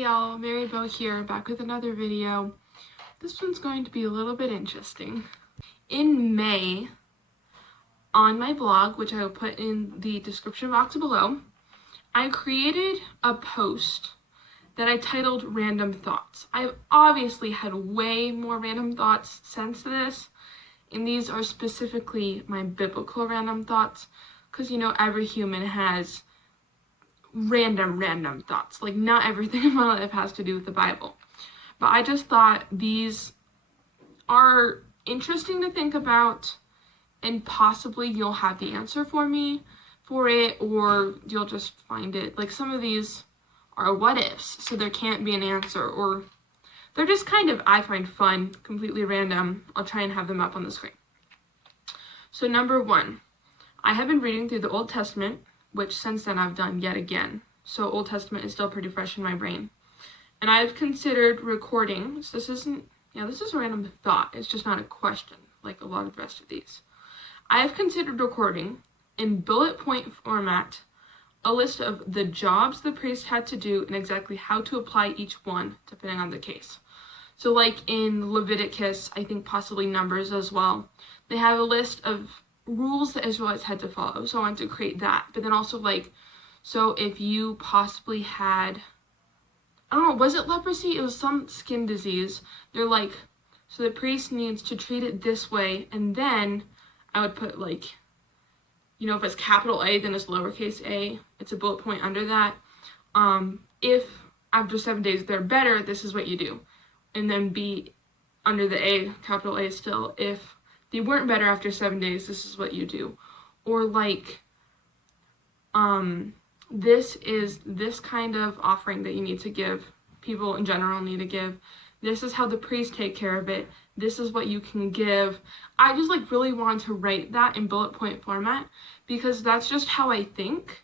Hey y'all, Beau here, back with another video. This one's going to be a little bit interesting. In May, on my blog, which I will put in the description box below, I created a post that I titled Random Thoughts. I've obviously had way more random thoughts since this, and these are specifically my biblical random thoughts, because every human has random thoughts. Like, not everything in my life has to do with the Bible. But I just thought these are interesting to think about, and possibly you'll have the answer for it, or you'll just find it. Like, some of these are what ifs, so there can't be an answer, or they're just kind of, I find fun, completely random. I'll try and have them up on the screen. So number 1, I have been reading through the Old Testament, which since then I've done yet again. So Old Testament is still pretty fresh in my brain. And I've considered recording, so this is a random thought, it's just not a question, like a lot of the rest of these. I have considered recording, in bullet point format, a list of the jobs the priest had to do and exactly how to apply each one, depending on the case. So like in Leviticus, I think possibly Numbers as well, they have a list of rules the Israelites had to follow, so I wanted to create that. But then also, like, so if you possibly had, I don't know, was it leprosy? It was some skin disease. They're like, so the priest needs to treat it this way, and then I would put, like, if it's capital A, then it's lowercase a. It's a bullet point under that. If after 7 days they're better, this is what you do. And then B, under the A, capital A still, if they weren't better after 7 days, this is what you do. Or like, this is this kind of offering that you need to give, people in general need to give. This is how the priests take care of it. This is what you can give. I just really wanted to write that in bullet point format because that's just how I think.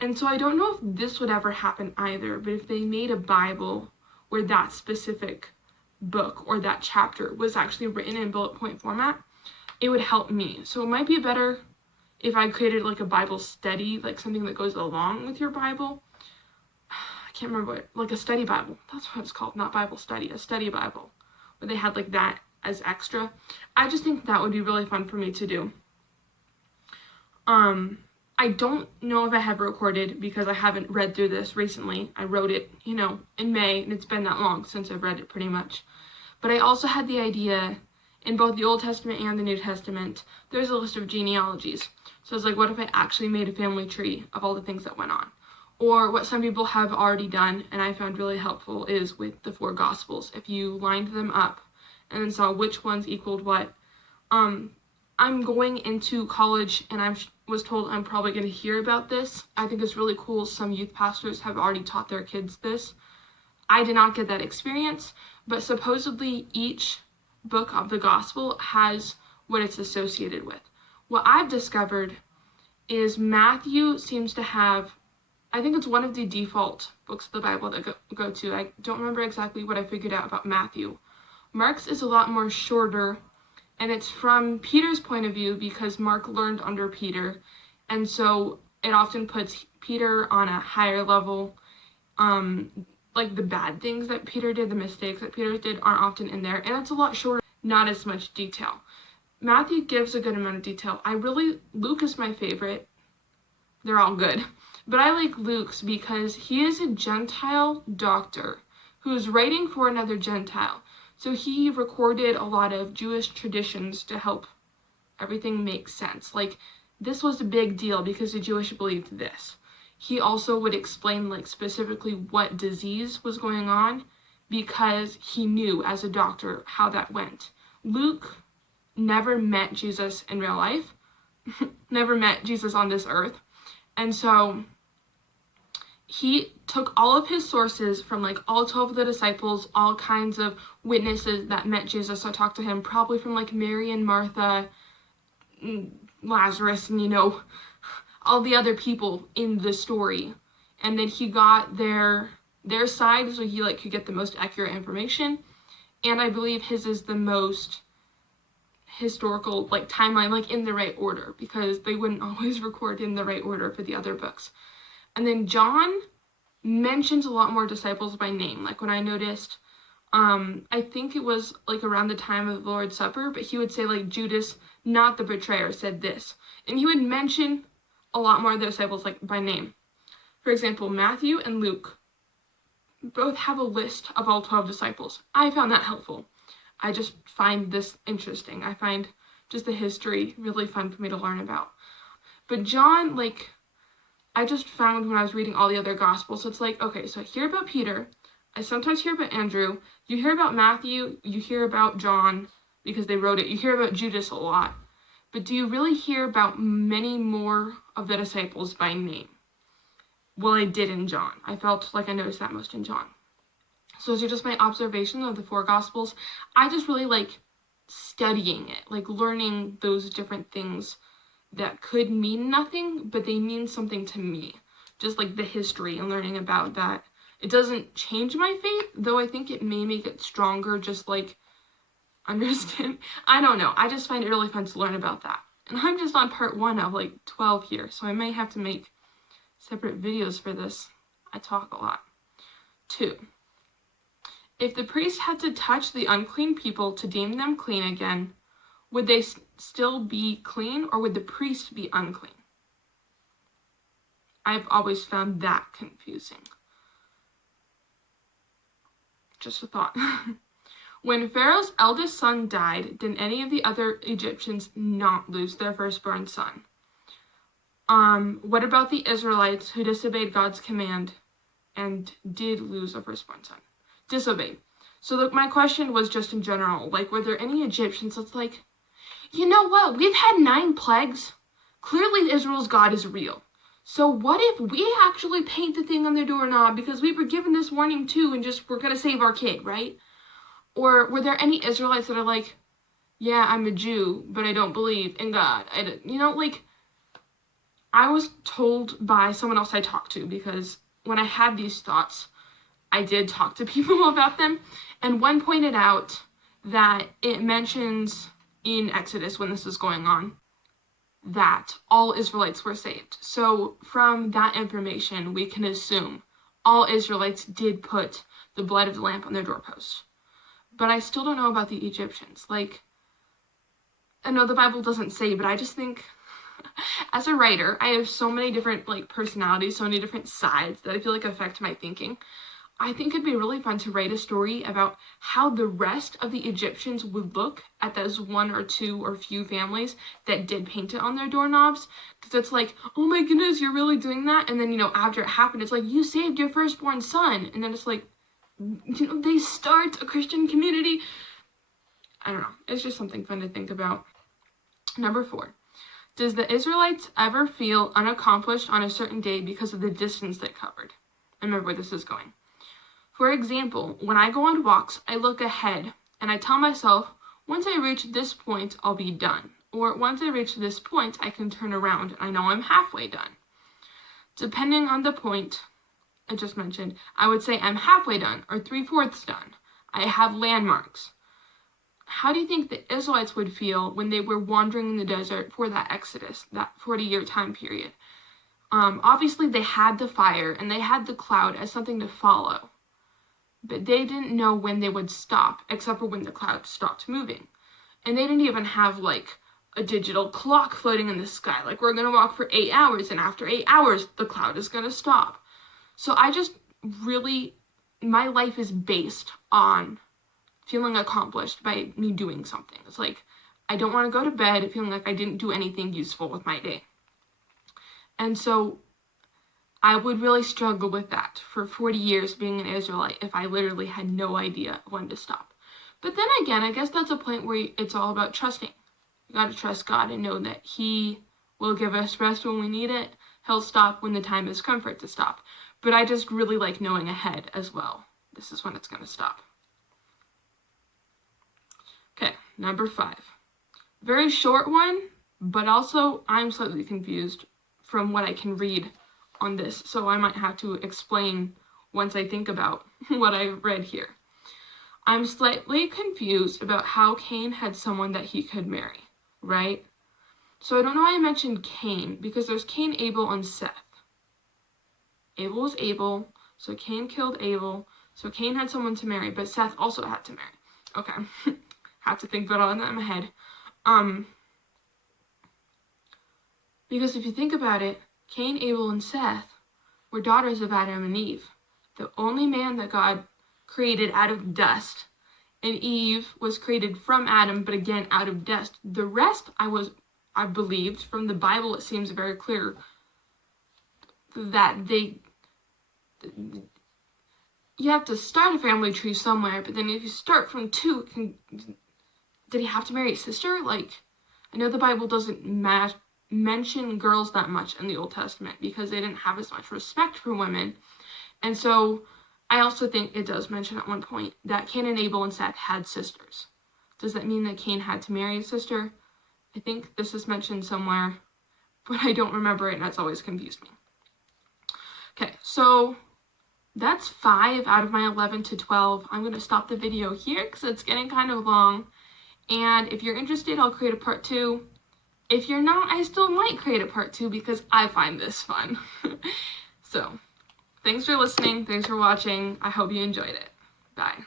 And so I don't know if this would ever happen either, but if they made a Bible where that specific book or that chapter was actually written in bullet point format, it would help me. So it might be better if I created like a Bible study, like something that goes along with your Bible. I can't remember like a study Bible. That's what it's called, not Bible study, a study Bible, where they had like that as extra. I just think that would be really fun for me to do. I don't know if I have recorded because I haven't read through this recently. I wrote it, in May, and it's been that long since I've read it pretty much. But I also had the idea, in both the Old Testament and the New Testament, there's a list of genealogies. So it's like, what if I actually made a family tree of all the things that went on? Or what some people have already done, and I found really helpful, is with the 4 Gospels. If you lined them up and then saw which ones equaled what. I'm going into college, and I was told I'm probably going to hear about this. I think it's really cool. Some youth pastors have already taught their kids this. I did not get that experience, but supposedly each book of the gospel has what it's associated with. What I've discovered is Matthew seems to have, I think it's one of the default books of the Bible that go to. I don't remember exactly what I figured out about Matthew. Mark's is a lot more shorter, and it's from Peter's point of view because Mark learned under Peter, and so it often puts Peter on a higher level. Like the bad things that Peter did, the mistakes that Peter did aren't often in there, and it's a lot shorter, not as much detail. Matthew gives a good amount of detail. Luke is my favorite. They're all good. But I like Luke's because he is a Gentile doctor who's writing for another Gentile. So he recorded a lot of Jewish traditions to help everything make sense. Like, this was a big deal because the Jewish believed this. He also would explain, like, specifically what disease was going on because he knew as a doctor how that went. Luke never met Jesus in real life, never met Jesus on this earth. And so he took all of his sources from like all 12 of the disciples, all kinds of witnesses that met Jesus. So I talked to him probably from like Mary and Martha, Lazarus, and all the other people in the story. And then he got their side, so he could get the most accurate information. And I believe his is the most historical timeline, in the right order, because they wouldn't always record in the right order for the other books. And then John mentions a lot more disciples by name. Like when I noticed, I think it was like around the time of the Lord's Supper, but he would say like Judas, not the betrayer, said this. And he would mention a lot more of the disciples like by name. For example, Matthew and Luke both have a list of all 12 disciples. I found that helpful. I just find this interesting. I find just the history really fun for me to learn about. But John, like, I just found when I was reading all the other gospels, so it's like, okay, so I hear about Peter, I sometimes hear about Andrew, you hear about Matthew, you hear about John, because they wrote it, you hear about Judas a lot, but do you really hear about many more of the disciples by name? Well, I did in John. I felt like I noticed that most in John. So those are just my observations of the 4 gospels. I just really like studying it, like learning those different things that could mean nothing, but they mean something to me. Just like the history and learning about that. It doesn't change my faith, though I think it may make it stronger, just like understand. I don't know. I just find it really fun to learn about that. And I'm just on part 1 of like 12 here, so I may have to make separate videos for this. I talk a lot. 2. If the priest had to touch the unclean people to deem them clean again, would they still be clean, or would the priest be unclean? I've always found that confusing. Just a thought. When Pharaoh's eldest son died, did any of the other Egyptians not lose their firstborn son? What about the Israelites who disobeyed God's command and did lose a firstborn son? Disobeyed. So look, my question was just in general, like, were there any Egyptians that's like, you know what, we've had 9 plagues. Clearly Israel's God is real. So what if we actually paint the thing on their doorknob because we were given this warning too and just we're going to save our kid, right? Or were there any Israelites that are like, yeah, I'm a Jew, but I don't believe in God. I was told by someone else I talked to, because when I had these thoughts, I did talk to people about them, and one pointed out that it mentions in Exodus, when this is going on, that all Israelites were saved. So from that information, we can assume all Israelites did put the blood of the lamb on their doorposts. But I still don't know about the Egyptians. Like, I know the Bible doesn't say, but I just think, as a writer, I have so many different, like, personalities, so many different sides that I feel like affect my thinking. I think it'd be really fun to write a story about how the rest of the Egyptians would look at those 1 or 2 or few families that did paint it on their doorknobs. Because it's like, oh my goodness, you're really doing that? And then, after it happened, it's like, you saved your firstborn son. And then it's like, they start a Christian community. I don't know. It's just something fun to think about. Number 4. Does the Israelites ever feel unaccomplished on a certain day because of the distance they covered? I remember where this is going. For example, when I go on walks, I look ahead and I tell myself, once I reach this point, I'll be done. Or once I reach this point, I can turn around and I know I'm halfway done. Depending on the point I just mentioned, I would say I'm halfway done or 3/4 done. I have landmarks. How do you think the Israelites would feel when they were wandering in the desert for that Exodus, that 40-year time period? Obviously, they had the fire and they had the cloud as something to follow. But they didn't know when they would stop, except for when the cloud stopped moving. And they didn't even have, like, a digital clock floating in the sky. Like, we're going to walk for 8 hours, and after 8 hours, the cloud is going to stop. So I just really, my life is based on feeling accomplished by me doing something. It's like, I don't want to go to bed feeling like I didn't do anything useful with my day. And so I would really struggle with that for 40 years being an Israelite if I literally had no idea when to stop. But then again, I guess that's a point where it's all about trusting. You got to trust God and know that He will give us rest when we need it. He'll stop when the time has come for it to stop. But I just really like knowing ahead as well. This is when it's going to stop. Okay, number 5. Very short one, but also I'm slightly confused from what I can read on this, so I might have to explain once I think about what I've read here. I'm slightly confused about how Cain had someone that he could marry, right? So I don't know why I mentioned Cain, because there's Cain, Abel, and Seth. Abel was Abel, So Cain killed Abel. So Cain had someone to marry, but Seth also had to marry. Okay. Have to think about all that in my head. Because if you think about it, Cain, Abel, and Seth were daughters of Adam and Eve. The only man that God created out of dust. And Eve was created from Adam, but again, out of dust. The rest, I believed, from the Bible, it seems very clear that you have to start a family tree somewhere, but then if you start from two, did he have to marry a sister? Like, I know the Bible doesn't mention girls that much in the Old Testament because they didn't have as much respect for women. And so I also think it does mention at one point that Cain and Abel and Seth had sisters. Does that mean that Cain had to marry a sister? I think this is mentioned somewhere, but I don't remember it, and that's always confused me. Okay, so that's 5 out of my 11 to 12. I'm going to stop the video here because it's getting kind of long. And if you're interested, I'll create a part 2. If you're not, I still might create a part 2 because I find this fun. So, thanks for listening. Thanks for watching. I hope you enjoyed it. Bye.